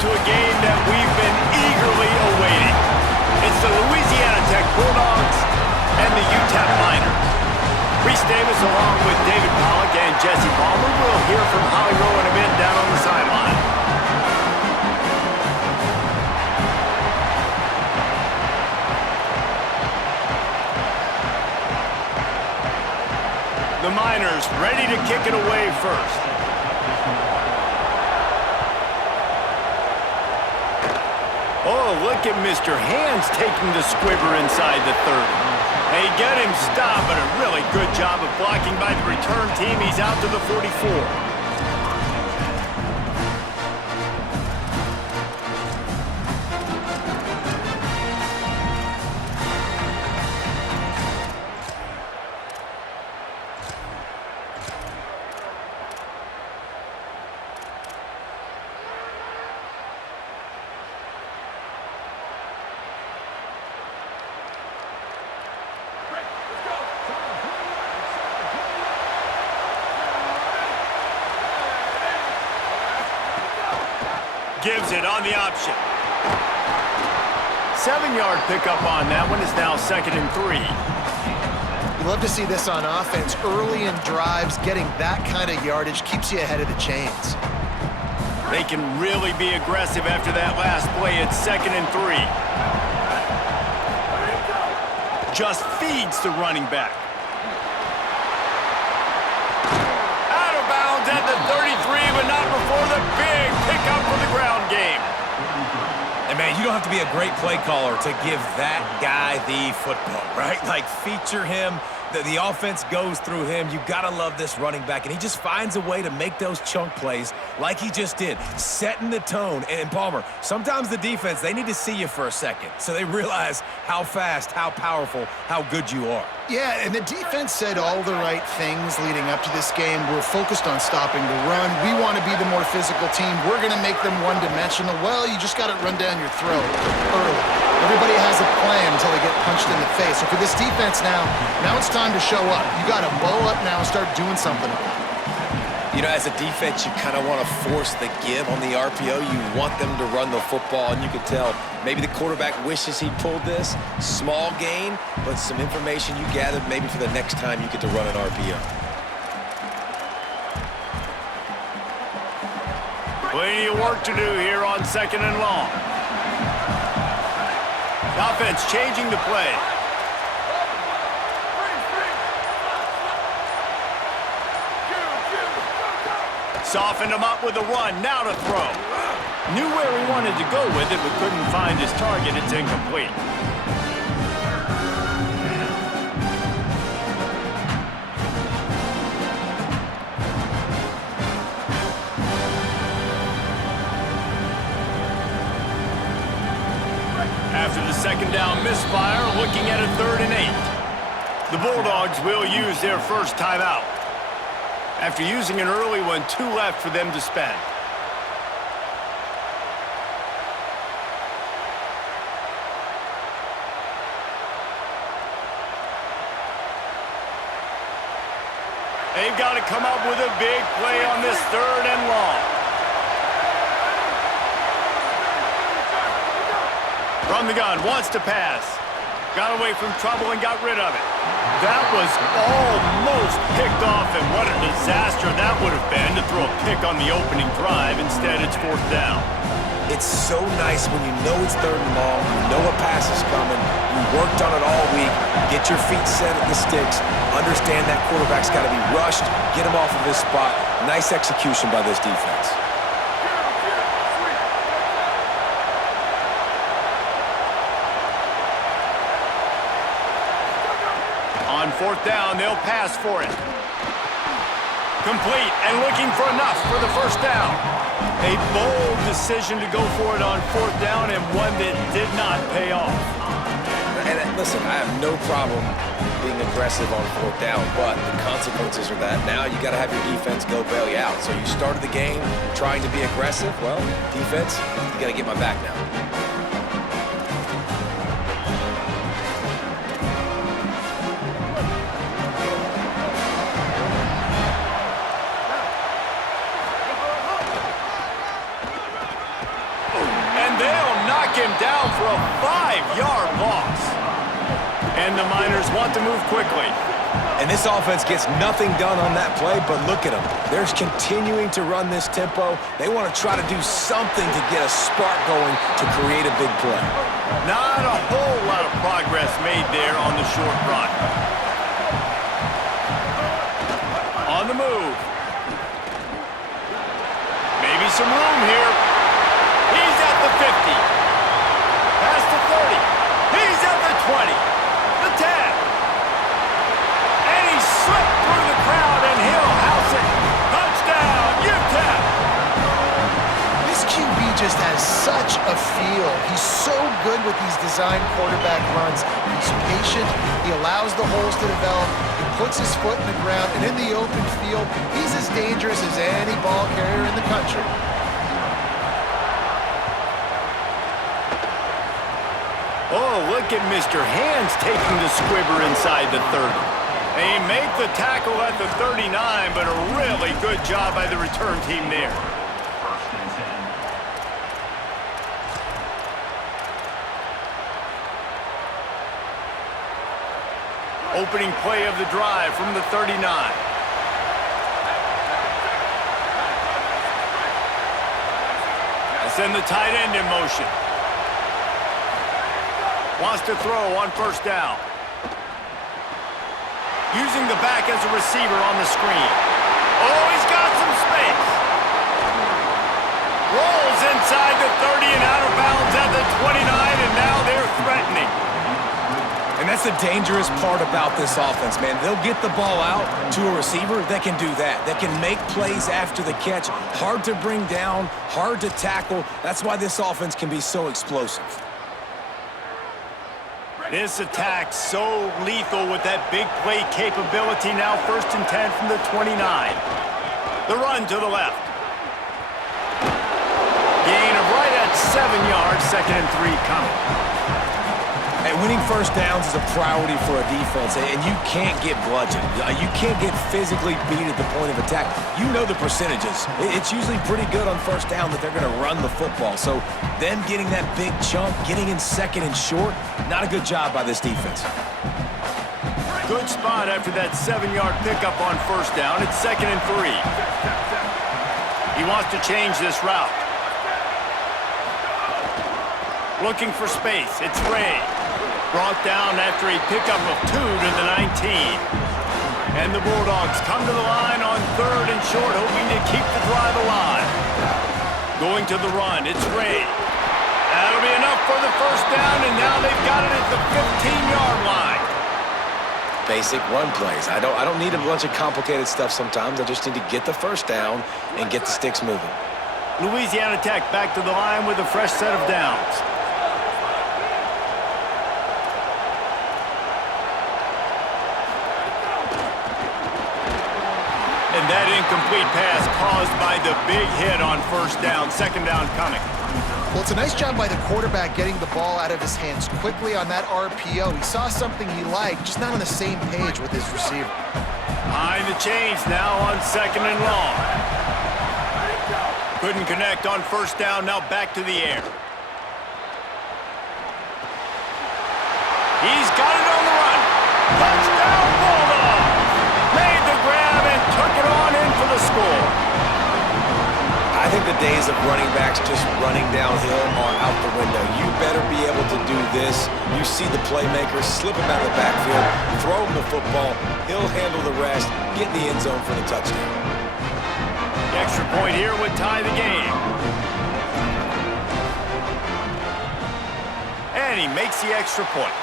to a game that we've been eagerly awaiting. It's the Louisiana Tech Bulldogs and the UTEP Miners. Reese Davis along with David Pollack and Jesse Palmer will hear from Holly Rowe in a bit down on the sideline. The Miners ready to kick it away first. Oh, look at Mr. Hands taking the squibber inside the 30. They get him stopped, but a really good job of blocking by the return team. He's out to the 44. Gives it on the option. 7-yard pickup on that one. Is now 2nd and 3. You love to see this on offense. Early in drives, getting that kind of yardage keeps you ahead of the chains. They can really be aggressive after that last play. It's 2nd and 3. Just feeds the running back. Out of bounds at the 33, but not before the big pickup for the ground game. And, man, you don't have to be a great play caller to give that guy the football, right? Like, feature him. The offense goes through him. You got to love this running back. And he just finds a way to make those chunk plays like he just did, setting the tone. And, Palmer, sometimes the defense, they need to see you for a second so they realize how fast, how powerful, how good you are. Yeah, and the defense said all the right things leading up to this game. We're focused on stopping the run. We want to be the more physical team. We're going to make them one-dimensional. Well, you just got to run down your throat early. Everybody has a plan until they get punched in the face. So for this defense now it's time to show up. You got to bow up now and start doing something about it. You know, as a defense, you kind of want to force the give on the RPO. You want them to run the football, and you can tell maybe the quarterback wishes he pulled this. Small gain, but some information you gathered maybe for the next time you get to run an RPO. Plenty of work to do here on 2nd and long. Offense changing the play. Softened him up with a run, now to throw. Knew where he wanted to go with it, but couldn't find his target. It's incomplete. After the 2nd down misfire, looking at a 3rd and 8. The Bulldogs will use their first timeout. After using an early one, 2 left for them to spend. They've got to come up with a big play on this 3rd and long. From the gun, wants to pass. Got away from trouble and got rid of it. That was almost picked off, and what a disaster that would have been to throw a pick on the opening drive. Instead, it's 4th down. It's so nice when you know it's 3rd and long, you know a pass is coming, you worked on it all week, get your feet set at the sticks, understand that quarterback's got to be rushed, get him off of his spot. Nice execution by this defense. On 4th down, they'll pass for it. Complete and looking for enough for the 1st down. A bold decision to go for it on 4th down and one that did not pay off. And listen, I have no problem being aggressive on 4th down, but the consequences are that now you got to have your defense go bail you out. So you started the game trying to be aggressive. Well, defense, you got to get my back now. for a 5-yard loss. And the Miners want to move quickly. And this offense gets nothing done on that play, but look at them. They're continuing to run this tempo. They want to try to do something to get a spark going to create a big play. Not a whole lot of progress made there on the short run. On the move. Maybe some room here. He's at the 50. Past the 30. He's at the 20. The 10. And he slipped through the crowd, and he'll house it. Touchdown, UTEP. This QB just has such a feel. He's so good with these design quarterback runs. He's patient. He allows the holes to develop. He puts his foot in the ground, and in the open field, he's as dangerous as any ball carrier in the country. Oh, look at Mr. Hands taking the squibber inside the 30. They make the tackle at the 39, but a really good job by the return team there. Opening play of the drive from the 39. And send the tight end in motion. Wants to throw on first down. Using the back as a receiver on the screen. Oh, he's got some space. Rolls inside the 30 and out of bounds at the 29, and now they're threatening. And that's the dangerous part about this offense, man. They'll get the ball out to a receiver that can do that. That can make plays after the catch. Hard to bring down, hard to tackle. That's why this offense can be so explosive. This attack so lethal with that big play capability. Now 1st and 10 from the 29. The run to the left. Gain of right at 7 yards. 2nd and 3 coming. And winning first downs is a priority for a defense, and you can't get bludgeoned. You can't get physically beat at the point of attack. You know the percentages. It's usually pretty good on first down that they're going to run the football. So them getting that big chunk, getting in 2nd and short, not a good job by this defense. Good spot after that 7-yard pickup on first down. It's 2nd and 3. He wants to change this route. Looking for space. It's Ray. Brought down after a pickup of 2 to the 19. And the Bulldogs come to the line on 3rd and short, hoping to keep the drive alive. Going to the run. It's Ray. That'll be enough for the first down, and now they've got it at the 15-yard line. Basic run plays. I don't need a bunch of complicated stuff sometimes. I just need to get the first down and get the sticks moving. Louisiana Tech back to the line with a fresh set of downs. And that incomplete pass caused by the big hit on first down. 2nd down coming. Well, it's a nice job by the quarterback getting the ball out of his hands quickly on that RPO. He saw something he liked, just not on the same page with his receiver. Behind the chains now on 2nd and long. Couldn't connect on first down, now back to the air. He's got it on the run. Touchdown Bulldogs! Made the grab and took it on in for the score. I think the days of running backs just running downhill are out the window. You better be able to do this. You see the playmaker, slip him out of the backfield, throw him the football, he'll handle the rest, get in the end zone for the touchdown. The extra point here would tie the game. And he makes the extra point.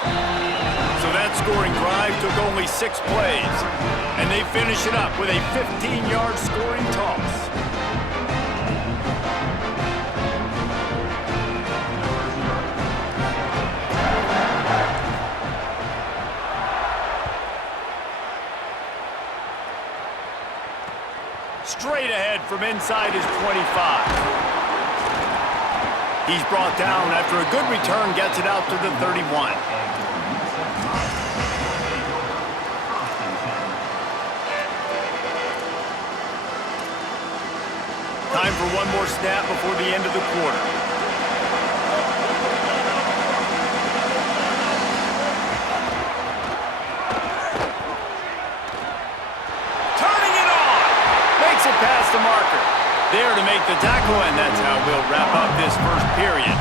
So that scoring drive took only 6 plays. And they finish it up with a 15-yard scoring toss. Straight ahead from inside his 25. He's brought down after a good return, gets it out to the 31. Time for one more snap before the end of the quarter. the tackle, and that's how we'll wrap up this first period.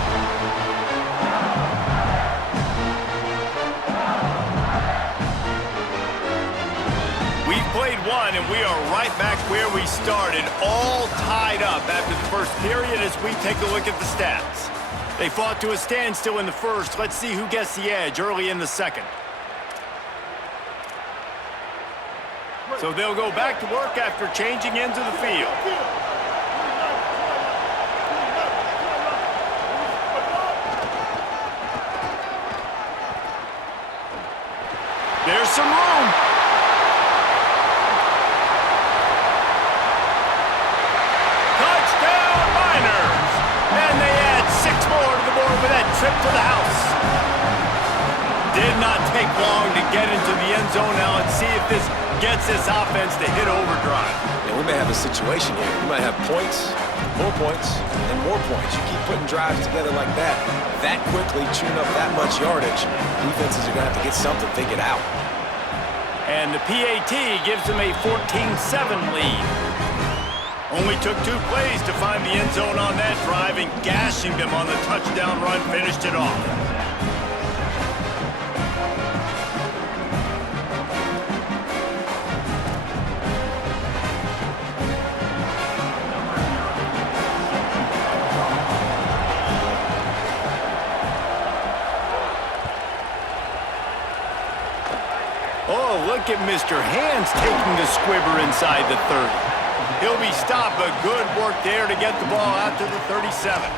We've played one, and we are right back where we started, all tied up after the first period as we take a look at the stats. They fought to a standstill in the first. Let's see who gets the edge early in the second. So they'll go back to work after changing into the field. There's some room. Touchdown, Miners! And they add 6 more to the board with that trip to the house. Did not take long to get into the end zone. Now let's see if this gets this offense to hit overdrive. And we may have a situation here. We might have points, and more points. You keep putting drives together like that quickly, chewing up that much yardage, defenses are going to have to get something figured out. And the PAT gives them a 14-7 lead. Only took 2 plays to find the end zone on that drive, and gashing them on the touchdown run finished it off. Oh, look at Mr. Hands taking the squibber inside the 30. He'll be stopped, but good work there to get the ball out to the 37.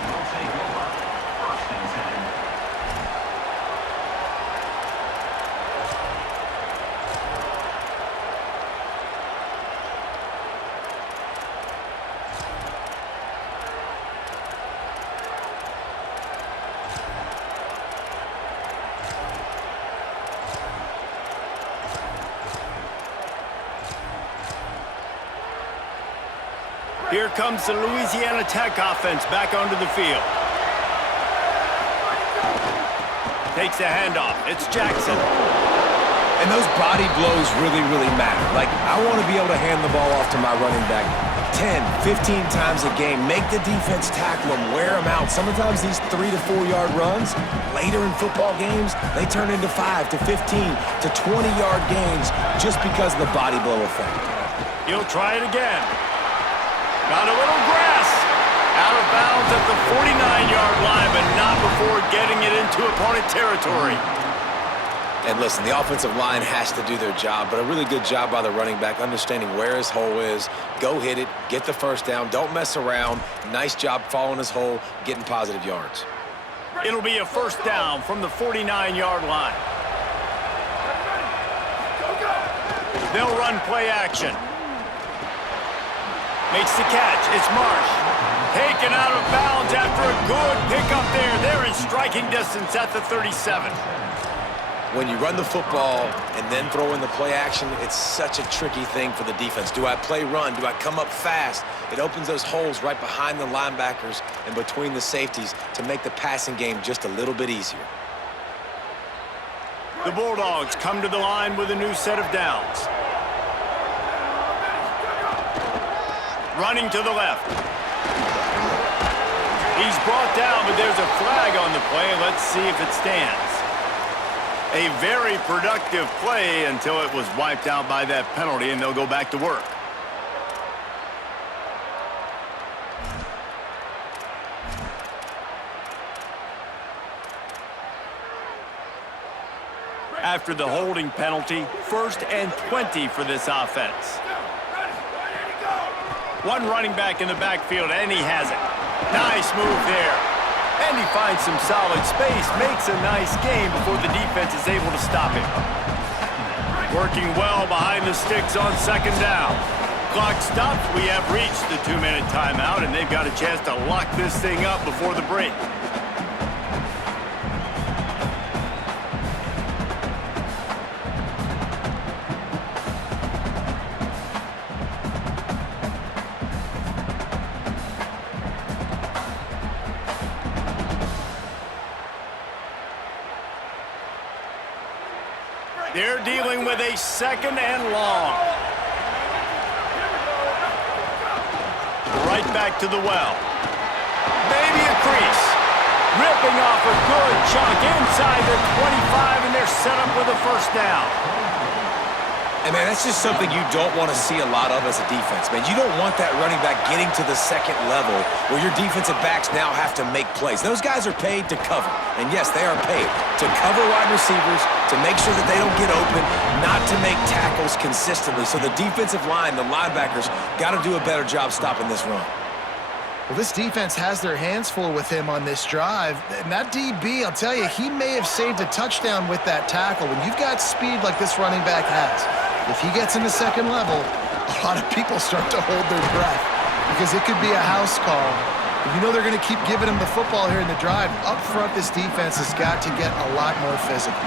Here comes the Louisiana Tech offense back onto the field. Takes the handoff. It's Jackson. And those body blows really, really matter. Like, I want to be able to hand the ball off to my running back 10, 15 times a game. Make the defense tackle them, wear them out. Sometimes these 3 to 4 yard runs, later in football games, they turn into 5 to 15 to 20 yard gains just because of the body blow effect. He'll try it again. Got a little grass. Out of bounds at the 49-yard line, but not before getting it into opponent territory. And listen, the offensive line has to do their job, but a really good job by the running back, understanding where his hole is. Go hit it, get the first down, don't mess around. Nice job following his hole, getting positive yards. It'll be a first down from the 49-yard line. They'll run play action. Makes the catch. It's Marsh. Taken out of bounds after a good pickup there. They're in striking distance at the 37. When you run the football and then throw in the play action, it's such a tricky thing for the defense. Do I play run? Do I come up fast? It opens those holes right behind the linebackers and between the safeties to make the passing game just a little bit easier. The Bulldogs come to the line with a new set of downs. Running to the left. He's brought down, but there's a flag on the play. Let's see if it stands. A very productive play until it was wiped out by that penalty, and they'll go back to work. After the holding penalty, 1st and 20 for this offense. One running back in the backfield, and he has it. Nice move there. And he finds some solid space, makes a nice game before the defense is able to stop him. Working well behind the sticks on 2nd down. Clock stops. We have reached the 2-minute timeout, and they've got a chance to lock this thing up before the break. They're dealing with a 2nd and long. Right back to the well. Maybe a crease. Ripping off a good chunk inside the 25, and they're set up with a first down. And, man, that's just something you don't want to see a lot of as a defense, man. You don't want that running back getting to the second level where your defensive backs now have to make plays. Those guys are paid to cover. And, yes, they are paid to cover wide receivers, to make sure that they don't get open, not to make tackles consistently. So the defensive line, the linebackers, got to do a better job stopping this run. Well, this defense has their hands full with him on this drive. And that DB, I'll tell you, he may have saved a touchdown with that tackle. When you've got speed like this running back has, if he gets in the second level, a lot of people start to hold their breath because it could be a house call. But you know they're going to keep giving him the football here in the drive. Up front, this defense has got to get a lot more physical.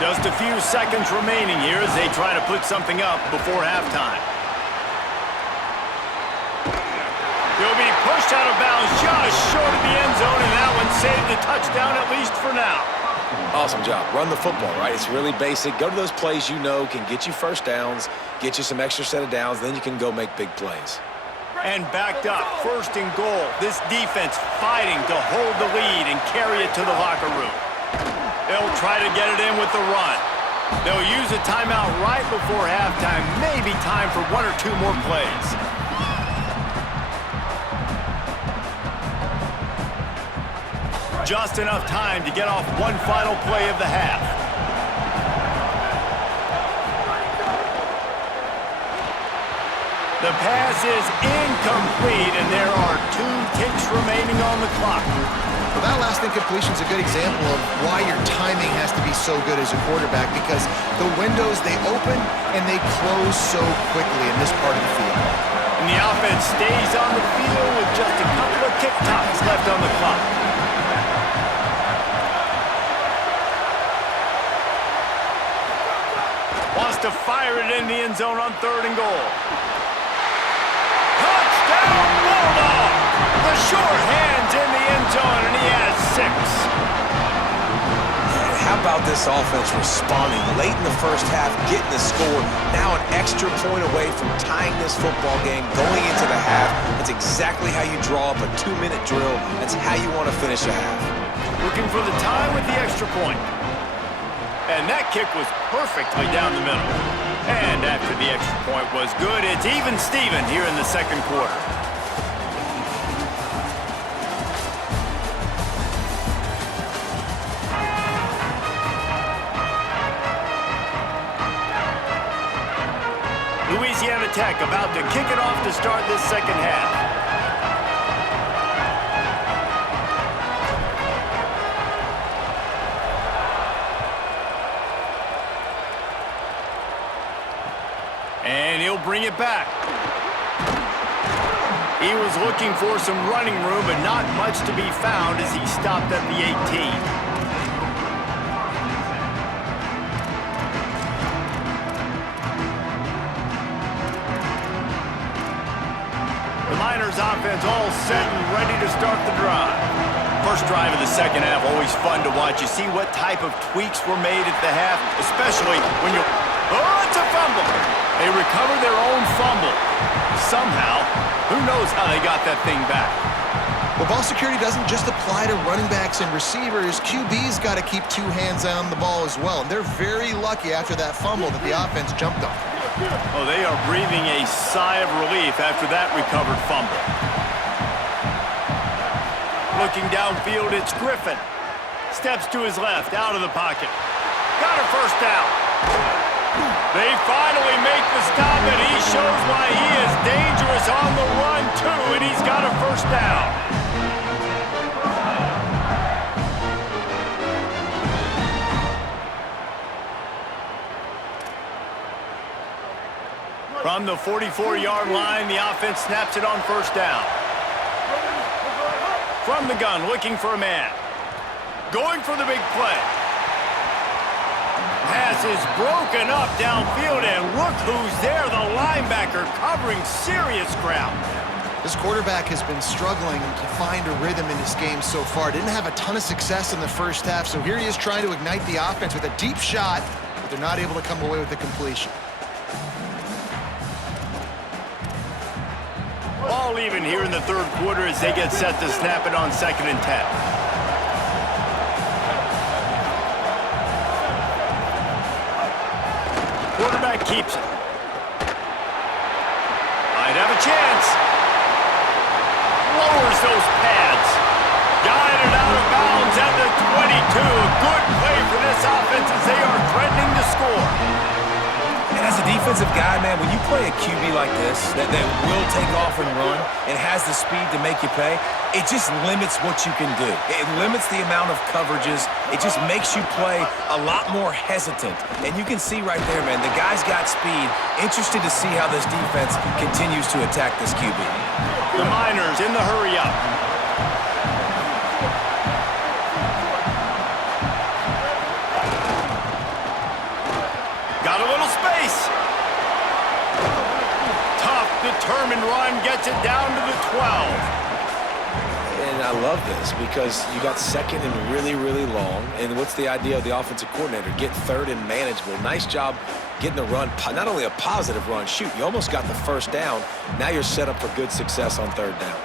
Just a few seconds remaining here as they try to put something up before halftime. He'll be pushed out of bounds just short of the end zone, and that one saved the touchdown at least for now. Awesome job. Run the football, right? It's really basic. Go to those plays you know can get you first downs, get you some extra set of downs, then you can go make big plays. And backed up, first and goal. This defense fighting to hold the lead and carry it to the locker room. They'll try to get it in with the run. They'll use a timeout right before halftime, maybe time for one or two more plays. Just enough time to get off one final play of the half. The pass is incomplete, and there are 2 ticks remaining on the clock. Well, that last incompletion is a good example of why your timing has to be so good as a quarterback, because the windows, they open and they close so quickly in this part of the field. And the offense stays on the field with just a couple of tick-tocks left on the clock. Wants to fire it in the end zone on 3rd and goal. Touchdown, Bulldog! The short hands in the end zone, and he has 6. How about this offense responding late in the first half, getting the score, now an extra point away from tying this football game, going into the half. That's exactly how you draw up a 2-minute drill. That's how you want to finish a half. Looking for the tie with the extra point. And that kick was perfectly down the middle. And after the extra point was good, it's even Steven here in the second quarter. Louisiana Tech about to kick it off to start this second half. And he'll bring it back. He was looking for some running room, but not much to be found as he stopped at the 18. The Miners offense all set and ready to start the drive. First drive of the second half, always fun to watch. You see what type of tweaks were made at the half, especially when you... Oh, it's a fumble! They recover their own fumble. Somehow, who knows how they got that thing back. Well, ball security doesn't just apply to running backs and receivers. QB's got to keep 2 hands on the ball as well. And they're very lucky after that fumble that the offense jumped on. Oh, they are breathing a sigh of relief after that recovered fumble. Looking downfield, it's Griffin. Steps to his left, out of the pocket. Got a first down. They finally make the stop, and he shows why he is dangerous on the run, too, and he's got a first down. From the 44-yard line, the offense snaps it on first down. From the gun, looking for a man. Going for the big play. Pass is broken up downfield, and look who's there, the linebacker covering serious ground. This quarterback has been struggling to find a rhythm in this game so far. Didn't have a ton of success in the first half, so here he is trying to ignite the offense with a deep shot, but they're not able to come away with the completion. Ball all even here in the third quarter as they get set to snap it on 2nd and 10. Quarterback keeps it. Might have a chance. Lowers those pads. Guided out of bounds at the 22. A good play for this offense as they are threatening to score. And as a defensive guy, man, when you play a QB like this that will take off and run and has the speed to make you pay, it just limits what you can do. It limits the amount of coverages. It just makes you play a lot more hesitant. And you can see right there, man, the guy's got speed. Interested to see how this defense continues to attack this QB. The Miners in the hurry up. Got a little space. Tough, determined run gets it down to the 12. And I love this because you got 2nd and really, really long. And what's the idea of the offensive coordinator? Get 3rd and manageable. Nice job getting the run. Not only a positive run, shoot, you almost got the 1st down. Now you're set up for good success on 3rd down.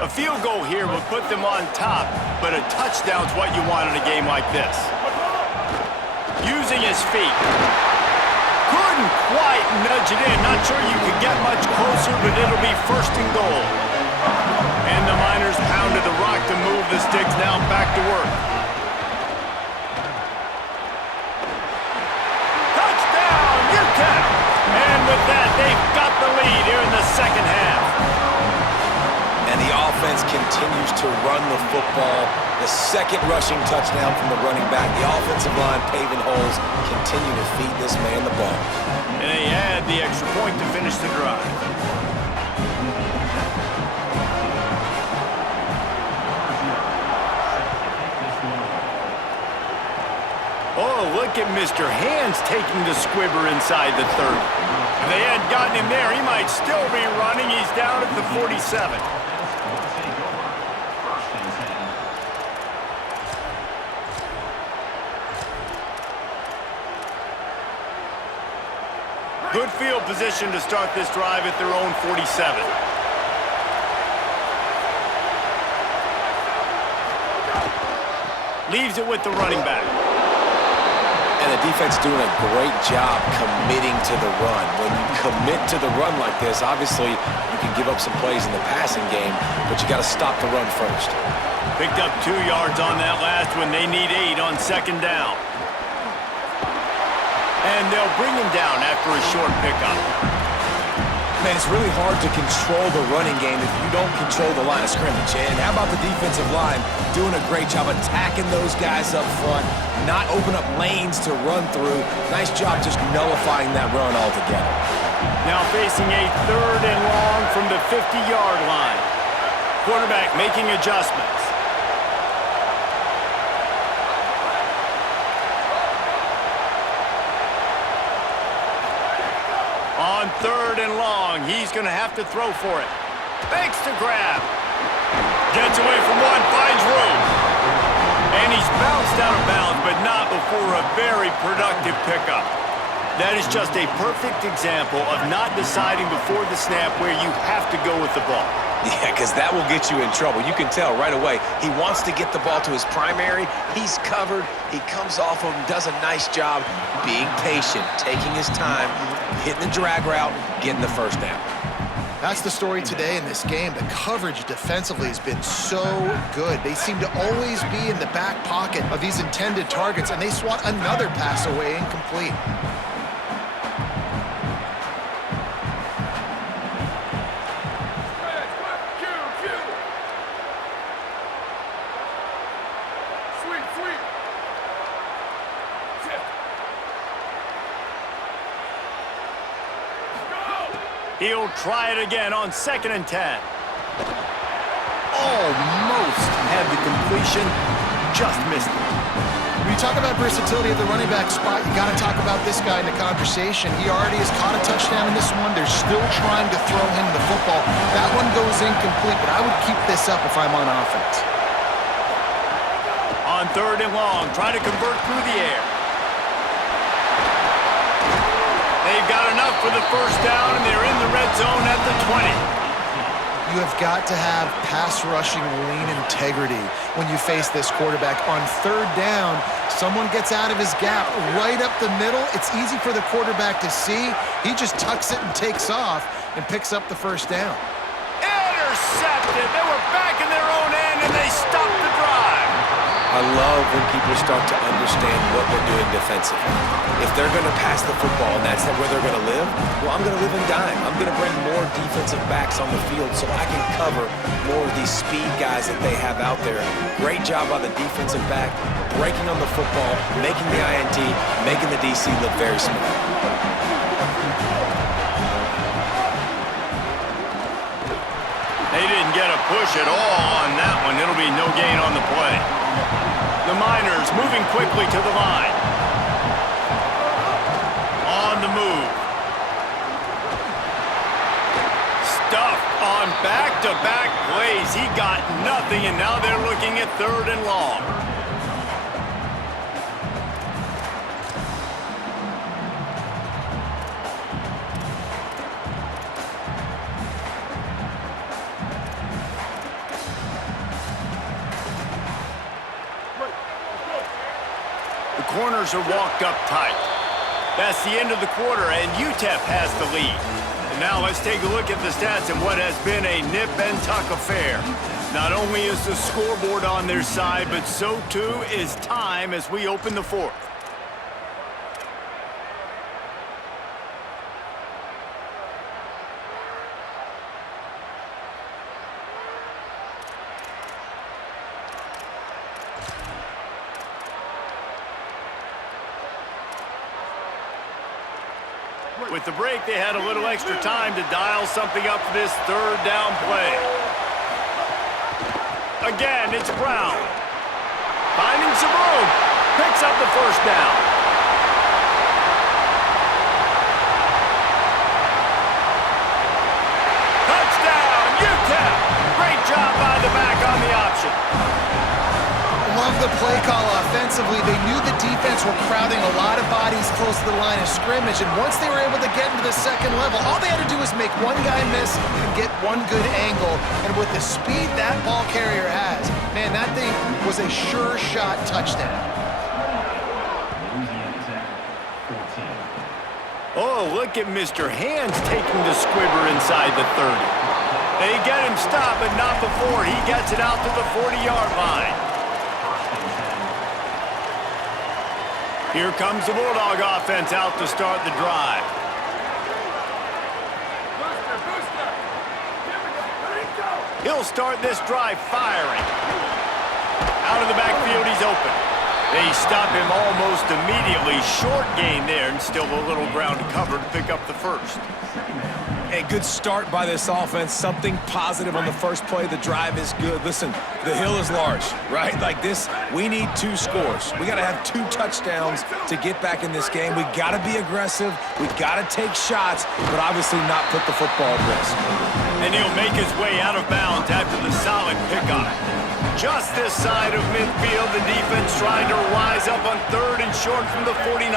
A field goal here will put them on top, but a touchdown's what you want in a game like this. Using his feet. Couldn't quite nudge it in. Not sure you could get much closer, but it'll be 1st and goal. And the Miners pounded the rock to move the sticks. Now back to work. Touchdown, UTEP! And with that, they've got the lead here in the 2nd half. And the offense continues to run the football. The 2nd rushing touchdown from the running back. The offensive line paving holes. Continue to feed this man the ball. And they add the extra point to finish the drive. Oh, look at Mr. Hands taking the squibber inside the 30. If they hadn't gotten him there, he might still be running. He's down at the 47. Good field position to start this drive at their own 47. Leaves it with the running back. And the defense doing a great job committing to the run. When you commit to the run like this, obviously you can give up some plays in the passing game, but you got to stop the run first. Picked up 2 yards on that last one. They need 8 on 2nd down. And they'll bring him down after a short pickup. Man, it's really hard to control the running game if you don't control the line of scrimmage. And how about the defensive line doing a great job attacking those guys up front, not open up lanes to run through. Nice job just nullifying that run altogether. Now facing a 3rd and long from the 50-yard line. Quarterback making adjustments. On 3rd and long, he's going to have to throw for it. Fakes to grab. Gets away from one, finds room. And he's bounced out of bounds, but not before a very productive pickup. That is just a perfect example of not deciding before the snap where you have to go with the ball. Yeah, because that will get you in trouble. You can tell right away. He wants to get the ball to his primary. He's covered. He comes off of him, does a nice job being patient, taking his time, hitting the drag route, getting the 1st down. That's the story today in this game. The coverage defensively has been so good. They seem to always be in the back pocket of these intended targets, and they swat another pass away incomplete. He'll try it again on 2nd and 10. Almost had the completion, just missed it. When you talk about versatility at the running back spot, you got to talk about this guy in the conversation. He already has caught a touchdown in this one. They're still trying to throw him the football. That one goes incomplete, but I would keep this up if I'm on offense. On 3rd and long, trying to convert through the air. They they've got enough for the first down, and they're in the red zone at the 20. You have got to have pass rushing lean integrity when you face this quarterback. On third down, someone gets out of his gap right up the middle. It's easy for the quarterback to see. He just tucks it and takes off and picks up the first down. Intercepted. They were back in their own end, and they stopped the drive. I love when people start to understand what they're doing defensively. If they're going to pass the football and that's where they're going to live, well, I'm going to live in dime. I'm going to bring more defensive backs on the field so I can cover more of these speed guys that they have out there. Great job by the defensive back, breaking on the football, making the INT, making the DC look very smart. They didn't get a push at all on that one. It'll be no gain on the play. The Miners moving quickly to the line. On the move. Stuff on back-to-back plays. He got nothing, and now they're looking at third and long. The corners are walked up tight. That's the end of the quarter, and UTEP has the lead. And now let's take a look at the stats and what has been a nip and tuck affair. Not only is the scoreboard on their side, but so too is time as we open the fourth. With the break, they had a little extra time to dial something up for this third down play. Again, it's Brown. Finding some room. Picks up the first down. Touchdown, UTEP. Great job by the back on the option. Love the play call offensively. They knew the defense were crowding a lot of bodies close to the line of scrimmage, and once they were able to get into the second level, all they had to do was make one guy miss and get one good angle. And with the speed that ball carrier has, man, that thing was a sure shot touchdown. Oh, look at Mr. Hands taking the squibber inside the 30. They get him stopped, but not before he gets it out to the 40-yard line. Here comes the Bulldog offense out to start the drive. He'll start this drive firing. Out of the backfield, he's open. They stop him almost immediately. Short gain there, and still a little ground to cover to pick up the first. A good start by this offense. Something positive on the first play. The drive is good. Listen, the hill is large, right? Like this, we need 2 scores. We got to have 2 touchdowns to get back in this game. We got to be aggressive. We got to take shots, but obviously not put the football at risk. And he'll make his way out of bounds after the solid pickup. Just this side of midfield, the defense trying to rise up on third and short from the 49.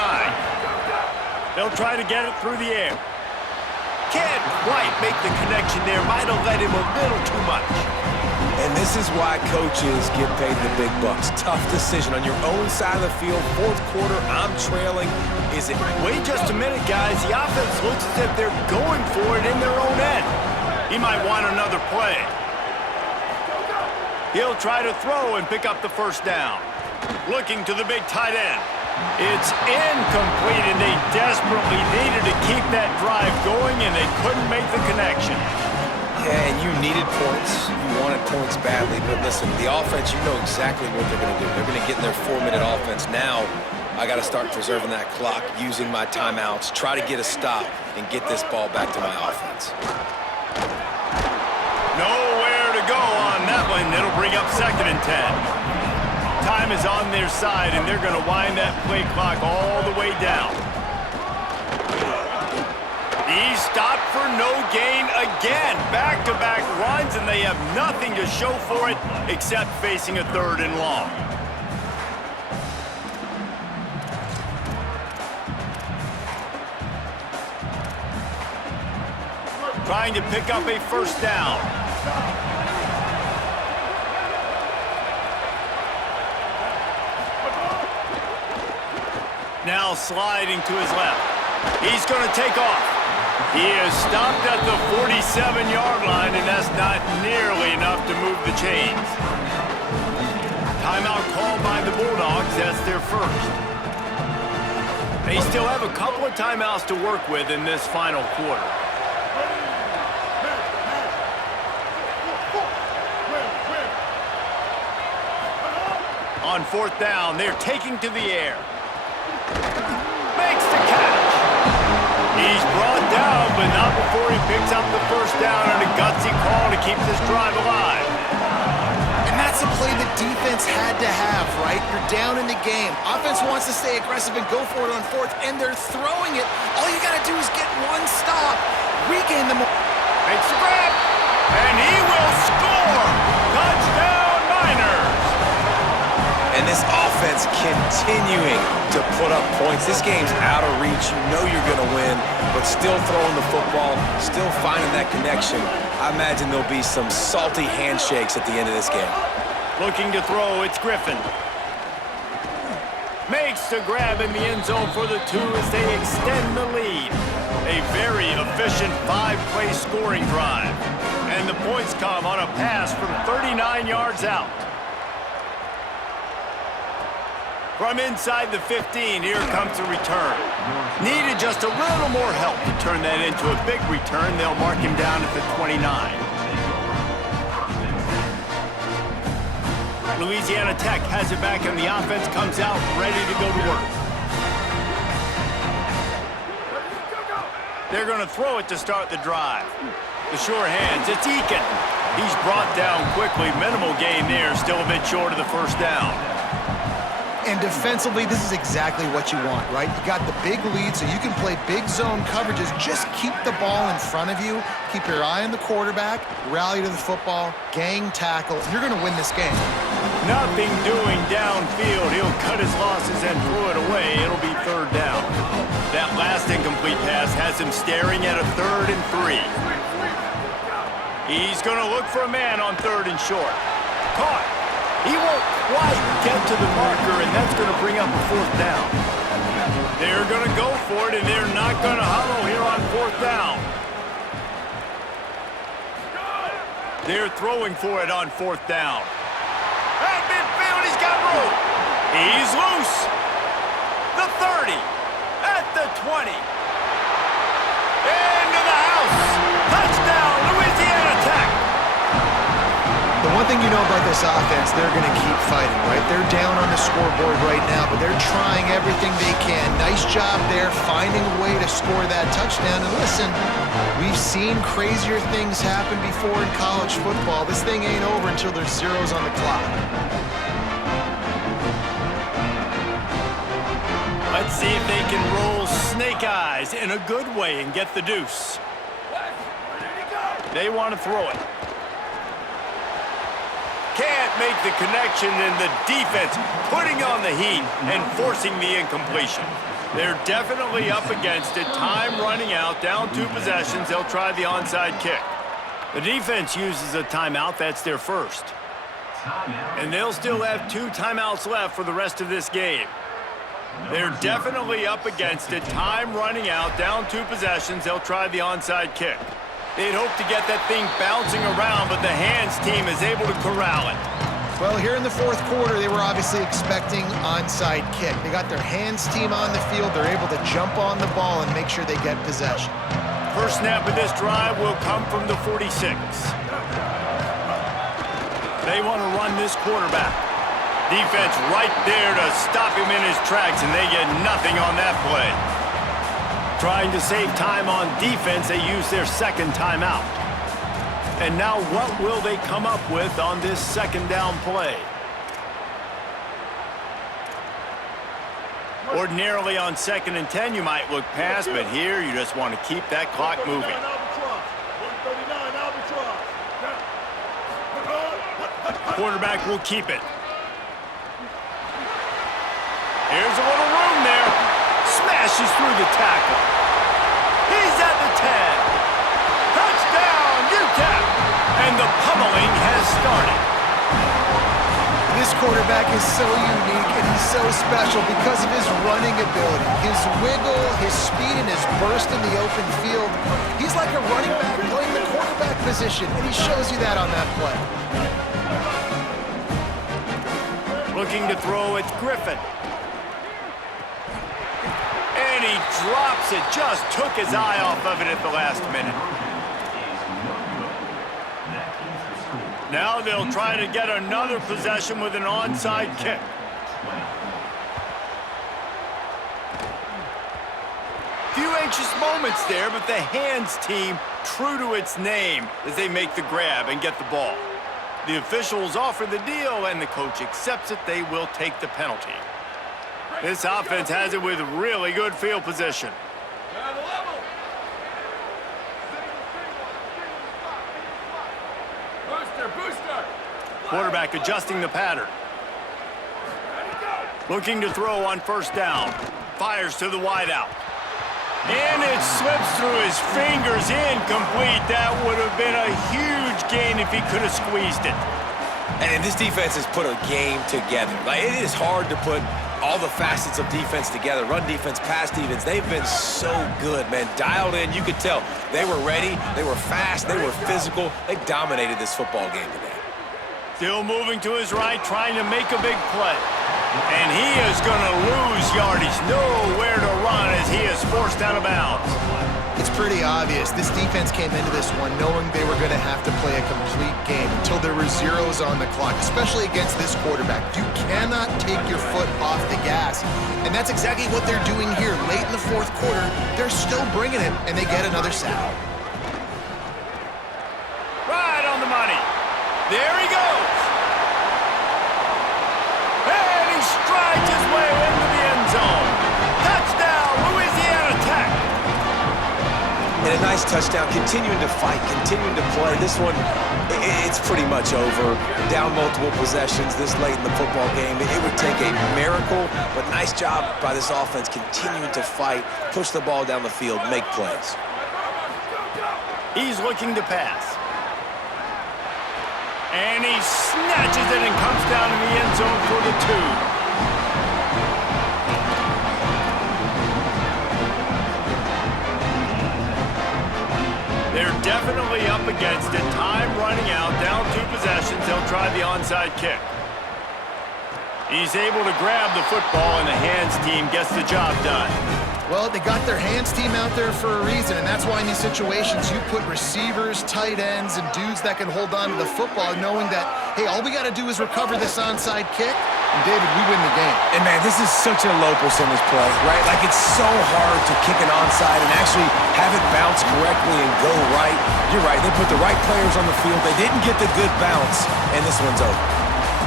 They'll try to get it through the air. Can't quite make the connection there. Might have let him a little too much. And this is why coaches get paid the big bucks. Tough decision on your own side of the field. Fourth quarter, I'm trailing. Is it? Wait just a minute, guys. The offense looks as if they're going for it in their own end. He might want another play. He'll try to throw and pick up the first down. Looking to the big tight end. It's incomplete, and they desperately needed to keep that drive going, and they couldn't make the connection. Yeah, and you needed points. You wanted points badly, but listen, the offense, you know exactly what they're going to do. They're going to get in their 4-minute offense. Now, I got to start preserving that clock, using my timeouts, try to get a stop, and get this ball back to my offense. Nowhere to go on that one. It'll bring up 2nd and 10. Time is on their side, and they're going to wind that play clock all the way down. He's stopped for no gain again. Back-to-back runs, and they have nothing to show for it except facing a 3rd and long. trying to pick up a first down. Now sliding to his left. He's going to take off. He is stopped at the 47-yard line, and that's not nearly enough to move the chains. Timeout called by the Bulldogs. That's their first. They still have a couple of timeouts to work with in this final quarter. On fourth down, they're taking to the air. Makes the catch. He's brought down, but not before he picks up the first down and a gutsy call to keep this drive alive. And that's a play the defense had to have, right? You're down in the game. Offense wants to stay aggressive and go for it on fourth, and they're throwing it. All you got to do is get one stop, regain the momentum. Makes the grab, and he will score. Touchdown, Niners. And this offense continuing to put up points. This game's out of reach. You know you're going to win, but still throwing the football, still finding that connection. I imagine there'll be some salty handshakes at the end of this game. Looking to throw, it's Griffin. Makes the grab in the end zone for the two as they extend the lead. A very efficient 5-play scoring drive. And the points come on a pass from 39 yards out. From inside the 15, here comes the return. Needed just a little more help to turn that into a big return. They'll mark him down at the 29. Louisiana Tech has it back, and the offense comes out ready to go to work. They're going to throw it to start the drive. The sure hands, it's Eakin. He's brought down quickly. Minimal gain there, still a bit short of the first down. And defensively, this is exactly what you want, right? You got the big lead, so you can play big zone coverages. Just keep the ball in front of you. Keep your eye on the quarterback. Rally to the football. Gang tackle. You're going to win this game. Nothing doing downfield. He'll cut his losses and throw it away. It'll be third down. That last incomplete pass has him staring at a 3rd and 3. He's going to look for a man on 3rd and short. Caught. He won't quite get to the marker, and that's going to bring up a 4th down. They're going to go for it, and they're not going to huddle here on 4th down. They're throwing for it on 4th down. At midfield, he's got room. He's loose. The 30. At the 20. Into the house. Touchdown, Louisiana Tech. The one thing you know about this offense, they're going to keep fighting, right? They're down on the scoreboard right now, but they're trying everything they can. Nice job there, finding a way to score that touchdown. And listen, we've seen crazier things happen before in college football. This thing ain't over until there's zeros on the clock. Let's see if they can roll snake eyes in a good way and get the deuce. They want to throw it. Can't make the connection, and the defense putting on the heat and forcing the incompletion. They're definitely up against it. Time running out, down 2 possessions. They'll try the onside kick. The defense uses a timeout. That's their first. And they'll still have 2 timeouts left for the rest of this game. They're definitely up against it. Time running out, down 2 possessions. They'll try the onside kick. They'd hope to get that thing bouncing around, but the hands team is able to corral it. Well, here in the 4th quarter, they were obviously expecting onside kick. They got their hands team on the field. They're able to jump on the ball and make sure they get possession. First snap of this drive will come from the 46. They want to run this quarterback. Defense right there to stop him in his tracks, and they get nothing on that play. Trying to save time on defense, they use their 2nd timeout. And now what will they come up with on this 2nd down play? Ordinarily on 2nd and 10, you might look past, but here you just want to keep that clock moving. Quarterback will keep it. Here's a little room there. Smashes through the tackle. He's at the 10. Touchdown! And the pummeling has started. This quarterback is so unique and he's so special because of his running ability, his wiggle, his speed, and his burst in the open field. He's like a running back playing the quarterback position, and he shows you that on that play. Looking to throw, it's Griffin. And he drops it, just took his eye off of it at the last minute. Now they'll try to get another possession with an onside kick. Few anxious moments there, but the hands team true to its name as they make the grab and get the ball. The officials offer the deal, and the coach accepts it. They will take the penalty. This offense has it with really good field position. Quarterback adjusting the pattern. Looking to throw on first down. Fires to the wideout. And it slips through his fingers, incomplete. That would have been a huge gain if he could have squeezed it. And this defense has put a game together. Like, it is hard to put all the facets of defense together. Run defense, pass defense. They've been so good, man. Dialed in. You could tell they were ready. They were fast. They were physical. They dominated this football game today. Still moving to his right, trying to make a big play. And he is going to lose yardage. Nowhere to run as he is forced out of bounds. It's pretty obvious. This defense came into this one knowing they were going to have to play a complete game until there were zeros on the clock, especially against this quarterback. You cannot take your foot off the gas. And that's exactly what they're doing here. Late in the fourth quarter, they're still bringing it, and they get another sack. Right on the money. There he goes. And he strides his way into the end zone. Touchdown, Louisiana Tech. And a nice touchdown, continuing to fight, continuing to play. This one, it's pretty much over. Down multiple possessions this late in the football game. It would take a miracle, but nice job by this offense continuing to fight, push the ball down the field, make plays. He's looking to pass. And he snatches it and comes down in the end zone for the 2. They're definitely up against it. Time running out, down 2 possessions. They'll try the onside kick. He's able to grab the football, and the hands team gets the job done. Well, they got their hands team out there for a reason, and that's why in these situations you put receivers, tight ends, and dudes that can hold on to the football, knowing that, hey, all we got to do is recover this onside kick, and David, we win the game. And man, this is such a low percentage play, right? Like, it's so hard to kick an onside and actually have it bounce correctly and go right. You're right, they put the right players on the field. They didn't get the good bounce, and this one's over.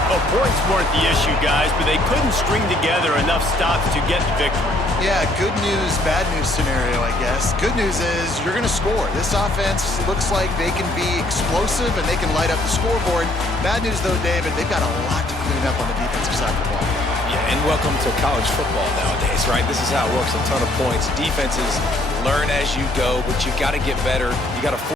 Well, points weren't the issue, guys, but they couldn't string together enough stops to get the victory. Yeah, good news, bad news scenario, I guess. Good news is you're going to score. This offense looks like they can be explosive and they can light up the scoreboard. Bad news, though, David, they've got a lot to clean up on the defensive side of the ball. Yeah, and welcome to college football nowadays, right? This is how it works, a ton of points. Defenses learn as you go, but you got to get better. You got to